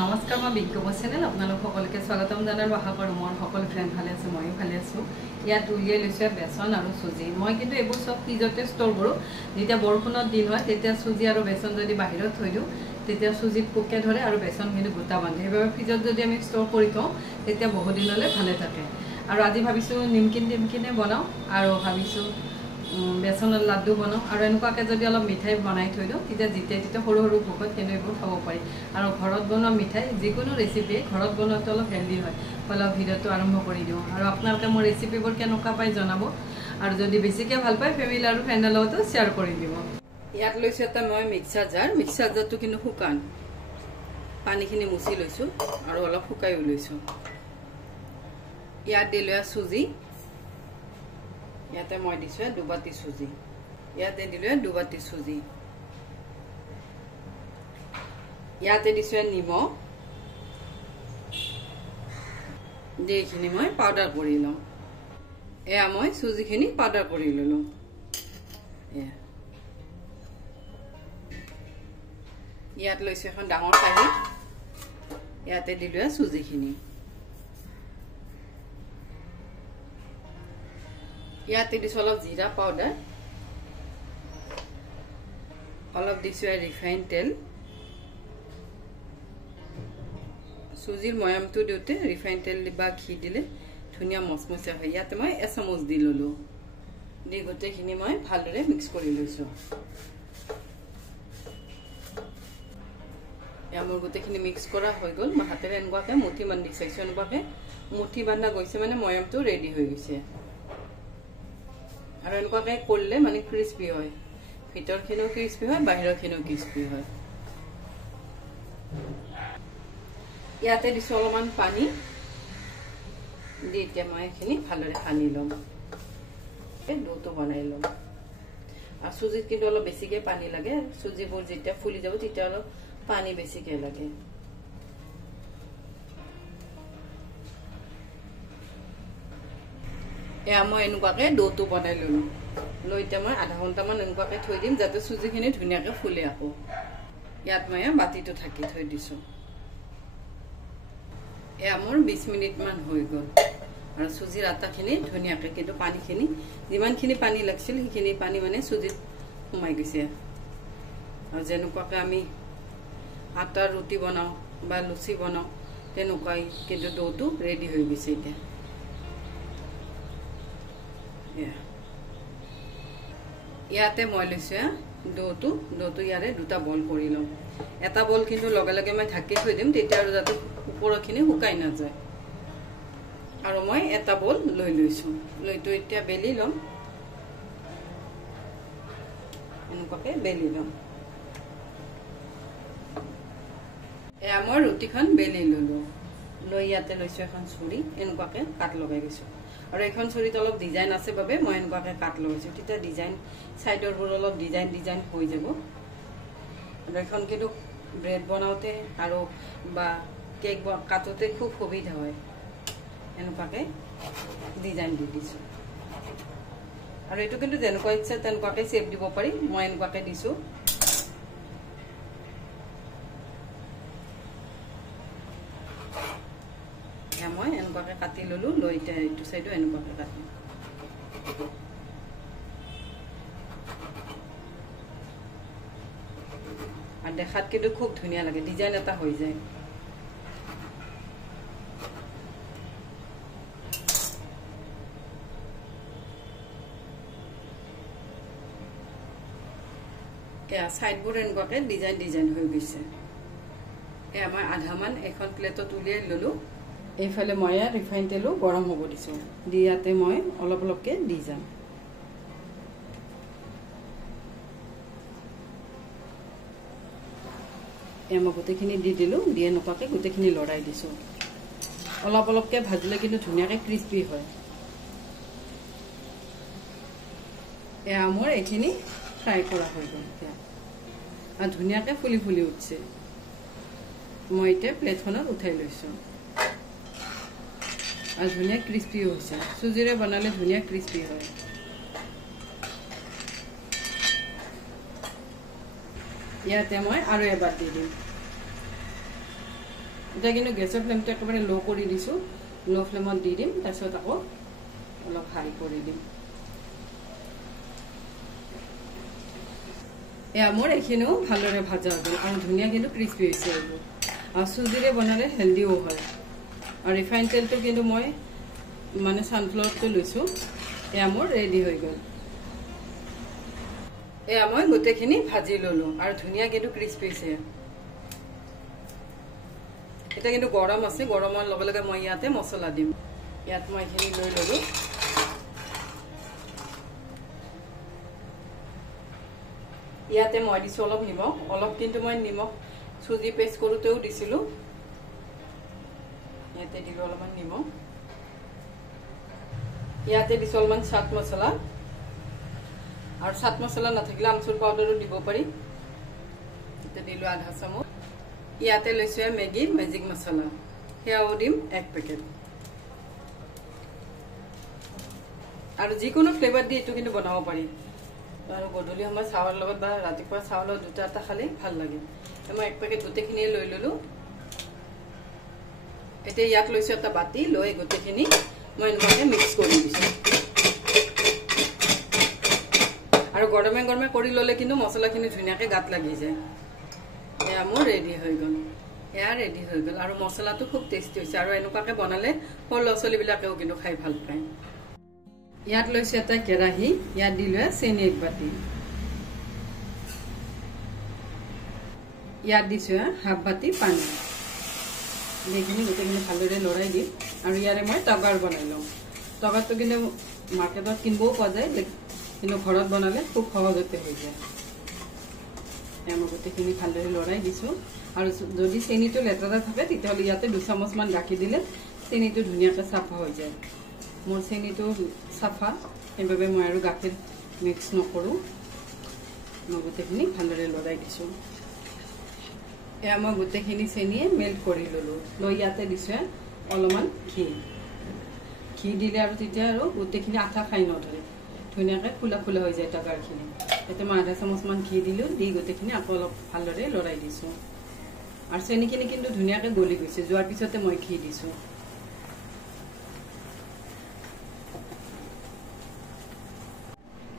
নমস্কাৰ মই বিজ্ঞাপন চেনেল আপোনালোক সকলোকে স্বাগতম জনালো আশা কৰোঁ মোৰ সকলো ফ্ৰেণ্ড ভালে আছে ময়ো ভালে আছোঁ ইয়াত উলিয়াই লৈছে বেচন আৰু চুজি মই কিন্তু এইবোৰ সব ফ্ৰিজতে ষ্ট'ৰ কৰোঁ যেতিয়া বৰষুণৰ দিন হয় তেতিয়া চুজি আৰু বেচন যদি বাহিৰত থৈ দিওঁ তেতিয়া চুজিত পোকে ধৰে আৰু বেচন কিন্তু গোটা বান্ধে সেইবাবে ফ্ৰিজত যদি আমি ষ্ট'ৰ কৰি থওঁ তেতিয়া বহু দিনলৈ ভালে থাকে আৰু আজি ভাবিছোঁ নিমকিনে বনাওঁ আৰু ভাবিছোঁ বেচনৰ লাড্ডু বনাওঁ আৰু এনেকুৱাকৈ যদি অলপ মিঠাই বনাই থৈ দিওঁ তেতিয়া যেতিয়া সৰু সৰু ভোকত কিন্তু এইবোৰ খাব পাৰি আৰু ঘৰত বনোৱা মিঠাই যিকোনো ৰেচিপিয়ে ঘৰত বনোৱাটো অলপ হেল্ডি হয় অলপ ভিডিঅ'টো আৰম্ভ কৰি দিওঁ আৰু আপোনালোকে মোৰ ৰেচিপিবোৰ কেনেকুৱা পাই জনাব আৰু যদি বেছিকৈ ভাল পায় ফেমিলি আৰু ফ্ৰেণ্ডৰ লগতো শ্বেয়াৰ কৰি দিব ইয়াত লৈছোঁ এটা মই মিক্সাৰ জাৰটো কিন্তু শুকান পানীখিনি মুচি লৈছোঁ আৰু অলপ শুকাইও লৈছোঁ ইয়াত দিলোঁ চুজি ইয়াতে মই দিছোঁ 2 বাটি চুজি ইয়াতে দিলোঁ 2 বাটি চুজি ইয়াতে দিছোঁ নিমখ এইখিনি মই পাউডাৰ কৰি লওঁ এয়া মই চুজিখিনি পাউডাৰ কৰি ললোঁ ইয়াত লৈছোঁ এখন ডাঙৰ কাঁহী ইয়াতে দিলোঁ চুজিখিনি ইয়াতে দিছোঁ অলপ জিৰা পাউডাৰ অলপ দিছোঁ ৰিফাইন তেল চুজিৰ ময়ামটো দিওঁতে ৰিফাইন তেল বা ঘি দিলে ধুনীয়া মচমচীয়া হয় ইয়াতে মই 1 চামুচ দি ললোঁ দি গোটেইখিনি মই ভালদৰে মিক্স কৰি লৈছোঁ এয়া মোৰ গোটেইখিনি মিক্স কৰা হৈ গ'ল মই হাতেৰে এনেকুৱাকৈ মুঠি বান্ধি চাইছোঁ এনেকুৱাকৈ মুঠি বান্ধা গৈছে মানে ময়ামটো ৰেডি হৈ গৈছে আৰু এনেকুৱাকৈ কৰিলে মানে ক্ৰিস্পি হয় ভিতৰখিনিও ক্ৰিস্পি হয় বাহিৰখিনিও ক্ৰিস্পি হয় ইয়াতে দিছোঁ অলপমান পানী দি এতিয়া মই এইখিনি ভালদৰে সানি ল'ম ডোটো বনাই ল'ম আৰু চুজিত কিন্তু অলপ বেছিকৈ পানী লাগে চুজিবোৰ যেতিয়া ফুলি যাব তেতিয়া অলপ পানী বেছিকৈ লাগে এয়া মই এনেকুৱাকৈ ডোটো বনাই ললোঁ লৈ এতিয়া মই আধা ঘণ্টামান এনেকুৱাকৈ থৈ দিম যাতে চুজিখিনি ধুনীয়াকৈ ফুলে আকৌ ইয়াত মই বাতিটো ঢাকি থৈ দিছোঁ এয়া মোৰ 20 মিনিটমান হৈ গ'ল আৰু চুজিৰ আটাখিনি ধুনীয়াকৈ কিন্তু পানীখিনি যিমানখিনি পানী লাগিছিল সেইখিনি পানী মানে চুজিত সোমাই গৈছে আৰু যেনেকুৱাকৈ আমি আটাৰ ৰুটি বনাওঁ বা লুচি বনাওঁ তেনেকুৱাই কিন্তু ডোটো ৰেডি হৈ গৈছে এতিয়া ইয়াতে মই লৈছোঁ ডোটো ইয়াৰে 2টা বল কৰি লওঁ এটা বল কিন্তু লগে লগে মই ঢাকি থৈ দিম তেতিয়া আৰু যাতে ওপৰখিনি শুকাই নাযায় আৰু মই এটা বল লৈ লৈছোঁ লৈতো এতিয়া বেলি ল'ম এনেকুৱাকৈ বেলি ল'ম এয়া মই ৰুটিখন বেলি ললোঁ লৈ ইয়াতে লৈছোঁ এখন চুৰি এনেকুৱাকৈ কাট লগাই গৈছোঁ আৰু এখন চুৰিত অলপ ডিজাইন আছে বাবে মই এনেকুৱাকৈ কাট লগাইছোঁ তেতিয়া ডিজাইন চাইডৰবোৰ অলপ ডিজাইন হৈ যাব আৰু এখন কিন্তু ব্ৰেড বনাওঁতে আৰু বা কেক কাটোতে খুব সুবিধা হয় এনেকুৱাকৈ ডিজাইন দি দিছোঁ আৰু এইটো কিন্তু যেনেকুৱা ইচ্ছা তেনেকুৱাকৈ শ্বেপ দিব পাৰি মই এনেকুৱাকৈ দিছোঁ মই এনেকুৱাকৈ কাটি ললোঁ লৈ এতিয়া এইটো চাইডো এনেকুৱাকৈ কাটিম আৰু দেখাত কিন্তু খুব ধুনীয়া লাগে ডিজাইন এটা হৈ যায় এয়া চাইডবোৰ এনেকুৱাকৈ ডিজাইন হৈ গৈছে এয়া মই আধামান এখন প্লেটত উলিয়াই ললোঁ এইফালে মই ৰিফাইন তেলো গৰম হ'ব দিছোঁ দি ইয়াতে মই অলপ অলপকৈ দি যাম এয়া মই গোটেইখিনি দি দিলোঁ দি এনেকুৱাকৈ গোটেইখিনি লৰাই দিছোঁ অলপ অলপকৈ ভাজিলে কিন্তু ধুনীয়াকৈ ক্ৰিস্পি হয় এয়া মোৰ এইখিনি ফ্ৰাই কৰা হৈ গ'ল এতিয়া আৰু ধুনীয়াকৈ ফুলি উঠছে মই এতিয়া প্লেটখনত উঠাই লৈছোঁ আৰু ধুনীয়া ক্ৰিস্পি হৈছে চুজিৰে বনালে ধুনীয়া ক্ৰিস্পি হয় ইয়াতে মই আৰু এবাৰ দি দিম এতিয়া কিন্তু গেছৰ ফ্লেমটো একেবাৰে ল' কৰি দিছোঁ ল' ফ্লেমত দি দিম তাৰপিছত আকৌ অলপ হাই কৰি দিম এয়া মোৰ এইখিনিও ভালদৰে ভাজা হৈ গ'ল আৰু ধুনীয়া কিন্তু ক্ৰিস্পি হৈছে এইবোৰ আৰু চুজিৰে বনালে হেল্ডিও হয় আৰু ৰিফাইন তেলটো কিন্তু মই মানে ছানফ্লাৱাৰটো লৈছোঁ এয়া মোৰ ৰেডি হৈ গ'ল এয়া মই গোটেইখিনি ভাজি ল'লোঁ আৰু ধুনীয়া কিন্তু ক্ৰিস্পি হৈছে এটা কিন্তু গৰম আছে গৰমৰ লগে লগে মই ইয়াতে মছলা দিম ইয়াত মই এইখিনি লৈ ল'লোঁ ইয়াতে মই দিছোঁ অলপ নিমখ অলপ কিন্তু মই নিমখ চুজি পেষ্ট কৰোঁতেও দিছিলোঁ ইয়াতে দিলোঁ অলপমান নিমখ ইয়াতে দিছোঁ অলপমান চাট মছলা আৰু চাট মছলা নাথাকিলে আমচুৰ পাউডাৰো দিব পাৰি ইয়াতে দিলোঁ আধা চামুচ ইয়াতে লৈছোঁ মেগী মেজিক মছলা সেয়াও দিম 1 পেকেট আৰু যিকোনো ফ্লেভাৰ দি এইটো কিন্তু বনাব পাৰি আৰু গধূলি সময় চাহৰ লগত বা ৰাতিপুৱা চাহৰ দুটা এটা খালে ভাল লাগে মই 1 পেকেট গোটেইখিনিয়ে লৈ ল'লোঁ এতিয়া ইয়াত লৈছোঁ এটা বাতি লৈ গোটেইখিনি মই এনেকুৱাকৈ মিক্স কৰি দিছোঁ আৰু গৰমে গৰমে কৰি ল'লে কিন্তু মছলাখিনি ধুনীয়াকৈ গাত লাগি যায় এয়া মোৰ ৰেডি হৈ গ'ল এয়া ৰেডি হৈ গ'ল আৰু মছলাটো খুব টেষ্টি হৈছে আৰু এনেকুৱাকৈ বনালে সৰু ল'ৰা ছোৱালীবিলাকেও কিন্তু খাই ভাল পায় ইয়াত লৈছোঁ এটা কেৰাহী ইয়াত দিলোঁ চেনি 1 বাতি ইয়াত দিছোঁ হাফ বাতি পানী এইখিনি গোটেইখিনি ভালদৰে লৰাই দিম আৰু ইয়াৰে মই তগাৰ বনাই লওঁ তগাৰটো কিন্তু মাৰ্কেটত কিনিবও পোৱা যায় কিন্তু ঘৰত বনালে খুব সহজতে হৈ যায় মই গোটেইখিনি ভালদৰে লৰাই দিছোঁ আৰু যদি চেনিটো লেতেৰা থাকে তেতিয়াহ'লে ইয়াতে 2 চামুচমান গাখীৰ দিলে চেনিটো ধুনীয়াকৈ চাফা হৈ যায় মোৰ চেনিটো চাফা সেইবাবে মই আৰু গাখীৰ মিক্স নকৰোঁ মই গোটেইখিনি ভালদৰে লৰাই দিছোঁ এয়া মই গোটেইখিনি চেনিয়ে মেল্ট কৰি ল'লোঁ লৈ ইয়াতে দিছোঁ অলপমান ঘি দিলে আৰু তেতিয়া আৰু গোটেইখিনি আঠা খাই নধৰে ধুনীয়াকৈ ফুলা ফুলা হৈ যায় তগাৰখিনি এতিয়া মই আধা চামুচমান ঘি দিলোঁ দি গোটেইখিনি আকৌ অলপ ভালদৰে লৰাই দিছোঁ আৰু চেনিখিনি কিন্তু ধুনীয়াকৈ গলি গৈছে যোৱাৰ পিছতে মই ঘি দিছোঁ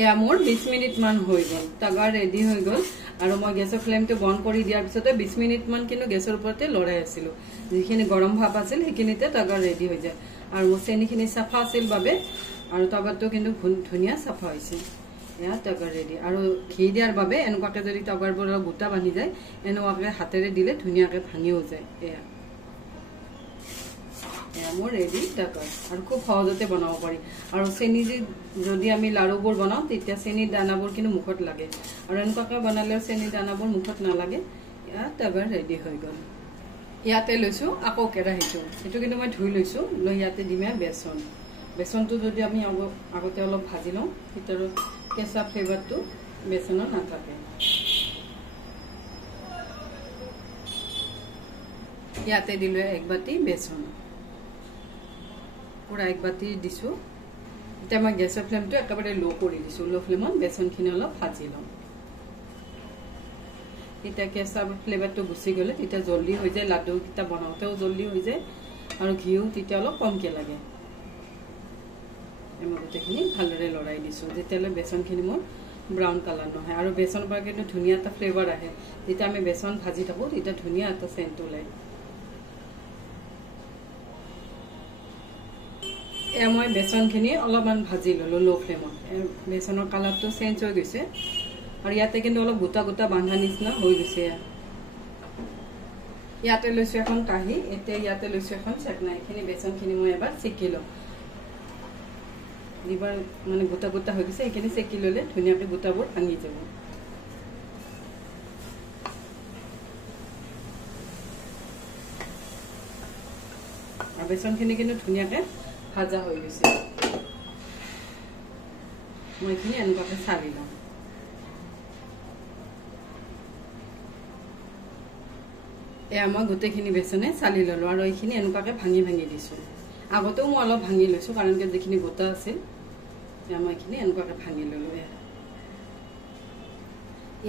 এয়া মোৰ 20 মিনিটমান হৈ গ'ল তগাৰ ৰেডি হৈ গ'ল আৰু মই গেছৰ ফ্লেমটো বন্ধ কৰি দিয়াৰ পিছতে 20 মিনিটমান কিন্তু গেছৰ ওপৰতে লৰাই আছিলোঁ যিখিনি গৰম ভাপ আছিল সেইখিনিতে তগাৰ ৰেডি হৈ যায় আৰু মোৰ চেনিখিনি চাফা আছিল বাবে আৰু তগাৰটো কিন্তু ধুনীয়া চাফা হৈছে এয়া তগাৰ ৰেডি আৰু ঘি দিয়াৰ বাবে এনেকুৱাকৈ যদি তগাৰবোৰ অলপ গোটা বান্ধি যায় এনেকুৱাকৈ হাতেৰে দিলে ধুনীয়াকৈ ভাঙিও যায় এয়া মোৰ ৰেডি তগাৰ আৰু খুব সহজতে বনাব পাৰি আৰু চেনি যদি আমি লাড়ুবোৰ বনাওঁ তেতিয়া চেনিৰ দানাবোৰ কিন্তু মুখত লাগে আৰু এনেকুৱাকৈ বনালেও চেনিৰ দানাবোৰ মুখত নালাগে এয়া তগাৰ ৰেডি হৈ গ'ল ইয়াতে লৈছোঁ আকৌ কেৰাহীটো এইটো কিন্তু মই ধুই লৈছোঁ লৈ ইয়াতে দিমে বেচনটো যদি আমি আগতে অলপ ভাজি লওঁ তেতিয়া কেঁচা ফ্লেভাৰটো বেচনত নাথাকে ইয়াতে দিলোঁ 1 বাতি বেচন পুৰা 1 বাতি দিছোঁ এতিয়া মই গেছৰ ফ্লেমটো একেবাৰে ল' কৰি দিছোঁ ল' ফ্লেমত বেচনখিনি অলপ ভাজি লওঁ এতিয়া কেঁচা ফ্লেভাৰটো গুচি গ'লে তেতিয়া জল্দি হৈ যায় লাডুকেইটা বনাওঁতেও জল্দি হৈ যায় আৰু ঘিউ তেতিয়া অলপ কমকৈ লাগে মই গোটেইখিনি ভালদৰে লৰাই দিছোঁ যেতিয়ালৈ বেচনখিনি মোৰ ব্ৰাউন কালাৰ নহয় আৰু বেচনৰ পৰা কিন্তু ধুনীয়া এটা ফ্লেভাৰ আহে যেতিয়া আমি বেচন ভাজি থাকোঁ তেতিয়া ধুনীয়া এটা চেণ্ট ওলায় এয়া মই বেচনখিনি অলপমান ভাজি ল'লোঁ ল' ফ্লেমত বেচনৰ কালাৰটো চেঞ্জ হৈ গৈছে আৰু ইয়াতে কিন্তু অলপ গোটা গোটা বান্ধা নিচিনা হৈ গৈছে ইয়াতে লৈছোঁ এখন কাঁহী এতিয়া ইয়াতে লৈছোঁ এখন চেকনা এইখিনি বেচনখিনি মই এবাৰ চেকি লওঁ যিবাৰ মানে গোটা গোটা হৈ গৈছে এইখিনি চেকি ল'লে ধুনীয়াকৈ গোটাবোৰ ভাঙি যাব আৰু বেচনখিনি কিন্তু ধুনীয়াকৈ ভাজা হৈ গৈছে মই এইখিনি এনেকুৱাকৈ চালি লওঁ এয়া মই গোটেইখিনি বেচনে চালি ল'লোঁ আৰু এইখিনি এনেকুৱাকৈ ভাঙি ভাঙি দিছোঁ আগতেও মই অলপ ভাঙি লৈছোঁ কাৰণ যিখিনি গোটা আছিল এয়া মই এইখিনি এনেকুৱাকৈ ভাঙি ল'লোঁ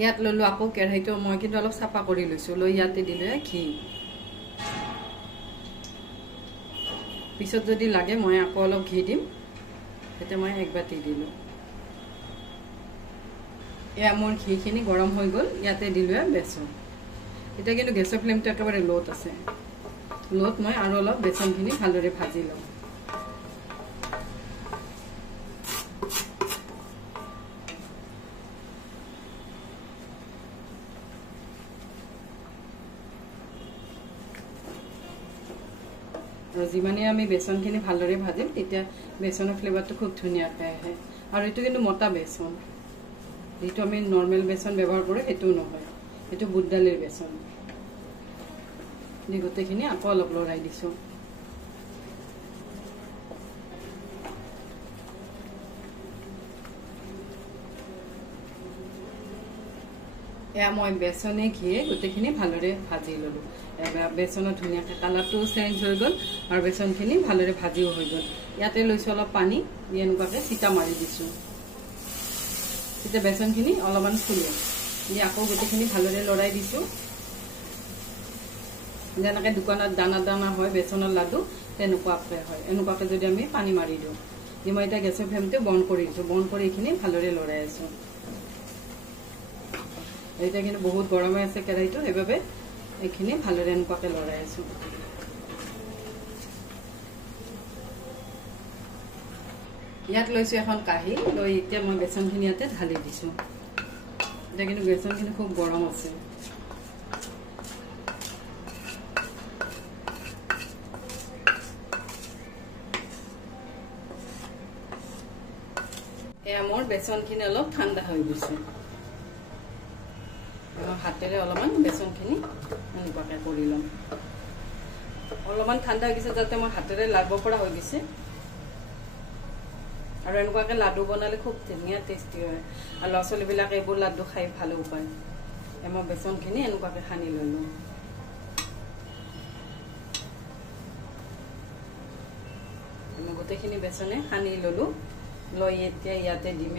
ইয়াত ল'লোঁ আকৌ কেৰাহীটো মই কিন্তু অলপ চাফা কৰি লৈছোঁ লৈ ইয়াতে দিলোঁ ঘি পিছত যদি লাগে মই আকৌ অলপ ঘি দিম এতে মই এক বাটি দিলো এয়া মোৰ ঘিখিনি গৰম হৈ গ'ল ইয়াতে দিলো বেচন এটা কিন্তু গেছৰ ফ্লেমটো একেবাৰে লোত আছে লোত মই আৰু অলপ বেচনখিনি ভালদৰে ভাজি লওঁ যিমানে আমি বেচনখিনি ভালদৰে ভাজিম তেতিয়া বেচনৰ ফ্লেভাৰটো খুব ধুনীয়াকৈ আহে আৰু এইটো কিন্তু মোটা বেচন যেটো আমি নৰ্মেল বেচন ব্যৱহাৰ কৰোঁ সেইটো নহয় এইটো বুট দালিৰ বেচন দি গোটেইখিনি আকৌ অলপ লৰাই দিছোঁ এয়া মই বেচনে ঘিয়ে গোটেইখিনি ভালদৰে ভাজি ল'লোঁ বেচনৰ ধুনীয়াকৈ কালাৰটো চেঞ্জ হৈ গ'ল আৰু বেচনখিনি ভালদৰে ভাজিও হৈ গ'ল ইয়াতে লৈছোঁ অলপ পানী দি এনেকুৱাকৈ চিটা মাৰি দিছোঁ তেতিয়া বেচনখিনি অলপমান ফুলে দি আকৌ গোটেইখিনি ভালদৰে লৰাই দিছোঁ যেনেকৈ দোকানত দানা দানা হয় বেচনৰ লাডু তেনেকুৱাকৈ হয় এনেকুৱাকৈ যদি আমি পানী মাৰি দিওঁ দি মই এতিয়া গেছৰ ফ্লেমটো বন্ধ কৰি দিছোঁ বন্ধ কৰি এইখিনি ভালদৰে লৰাই আছোঁ এতিয়া কিন্তু বহুত গৰম হৈ আছে কেৰাহীটো সেইবাবে এইখিনি ভালদৰে এনেকুৱাকৈ লৰাই আছোঁ ইয়াত লৈছোঁ এখন কাঁহী লৈ এতিয়া মই বেচনখিনি ইয়াতে ঢালি দিছোঁ এতিয়া কিন্তু বেচনখিনি খুব গৰম আছে এয়া মোৰ বেচনখিনি অলপ ঠাণ্ডা হৈ গৈছে হাতেৰে অলপমান বেচনখিনি এনেকুৱাকৈ কৰি ল'ম অলপমান ঠাণ্ডা হৈ গৈছে যাতে মই হাতেৰে লাৰিব পৰা হৈ গৈছে আৰু এনেকুৱাকৈ লাডু বনালে খুব ধুনীয়া টেষ্টি হয় আৰু ল'ৰা ছোৱালীবিলাকে এইবোৰ লাডু খাই ভালো পায় মই বেচনখিনি এনেকুৱাকৈ সানি ল'লোঁ মই গোটেইখিনি বেচনে সানি ল'লোঁ লৈ এতিয়া ইয়াতে দিম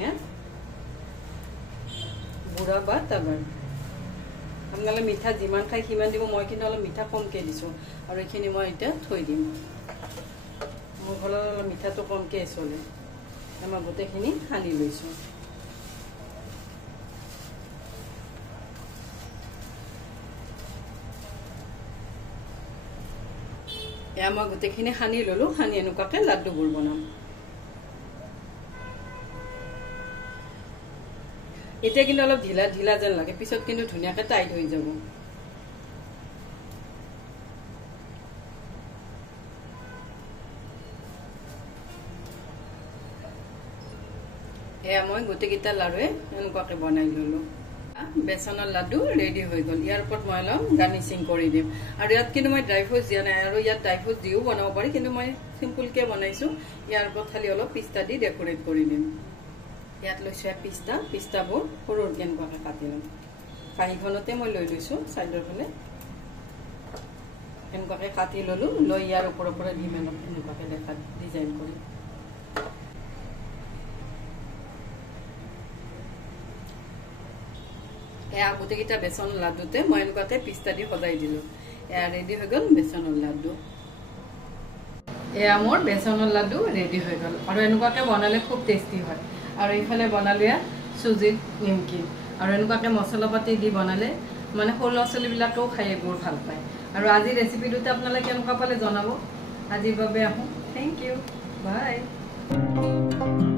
বুঢ়া বা টাবাৰ আপোনালোকে মিঠা যিমান খাই সিমান দিব মই কিন্তু অলপ মিঠা কমকৈ দিছোঁ আৰু এইখিনি মই এতিয়া থৈ দিম মোৰ ঘৰত অলপ মিঠাটো কমকৈ চলে মই গোটেইখিনি সানি লৈছোঁ এয়া মই গোটেইখিনি সানি ল'লোঁ সানি এনেকুৱাকৈ লাড্ডুবোৰ বনাম এতিয়া কিন্তু অলপ ঢিলা ঢিলা যেন লাগে পিছত কিন্তু ধুনীয়াকৈ টাইট হৈ যাব এয়া মই গোটেইকেইটা লাড়ুৱে এনেকুৱাকৈ বনাই ল'লোঁ বেচনৰ লাড্ডু ৰেডি হৈ গ'ল ইয়াৰ ওপৰত মই অলপ গাৰ্নিচিং কৰি দিম আৰু ইয়াত কিন্তু মই ড্ৰাই ফ্ৰুটছ দিয়া নাই আৰু ইয়াত ড্ৰাই ফ্ৰুটছ দিও বনাব পাৰি কিন্তু মই চিম্পুলকৈ বনাইছোঁ ইয়াৰ ওপৰত খালি অলপ পিস্তা দি ডেকৰেট কৰি দিম ইয়াত লৈছোঁ পিস্তাবোৰ সৰু এনেকুৱাকৈ কাটি ল'ম কাঁহীখনতে মই লৈ লৈছোঁ ছাইডৰ ফালে এনেকুৱাকৈ কাটি ল'লোঁ লৈ ইয়াৰ ওপৰৰ পৰা দিম এনেকুৱাকৈ দেখা ডিজাইন কৰি এয়া গোটেইকেইটা বেচনৰ লাড্ডুতে মই এনেকুৱাকৈ পিস্তা দি সজাই দিলোঁ এয়া ৰেডি হৈ গ'ল বেচনৰ লাড্ডু এয়া মোৰ বেচনৰ লাড্ডু ৰেডি হৈ গ'ল আৰু এনেকুৱাকৈ বনালে খুব টেষ্টি হয় আৰু এইফালে বনালোঁ চুজিত নিমকি আৰু এনেকুৱাকৈ মছলা পাতি দি বনালে মানে সৰু ল'ৰা ছোৱালীবিলাকেও খাই এইবোৰ ভাল পায় আৰু আজি ৰেচিপিটোতে আপোনালোকে কেনেকুৱা পালে জনাব আজিৰ বাবে আহোঁ থেংক ইউ বাই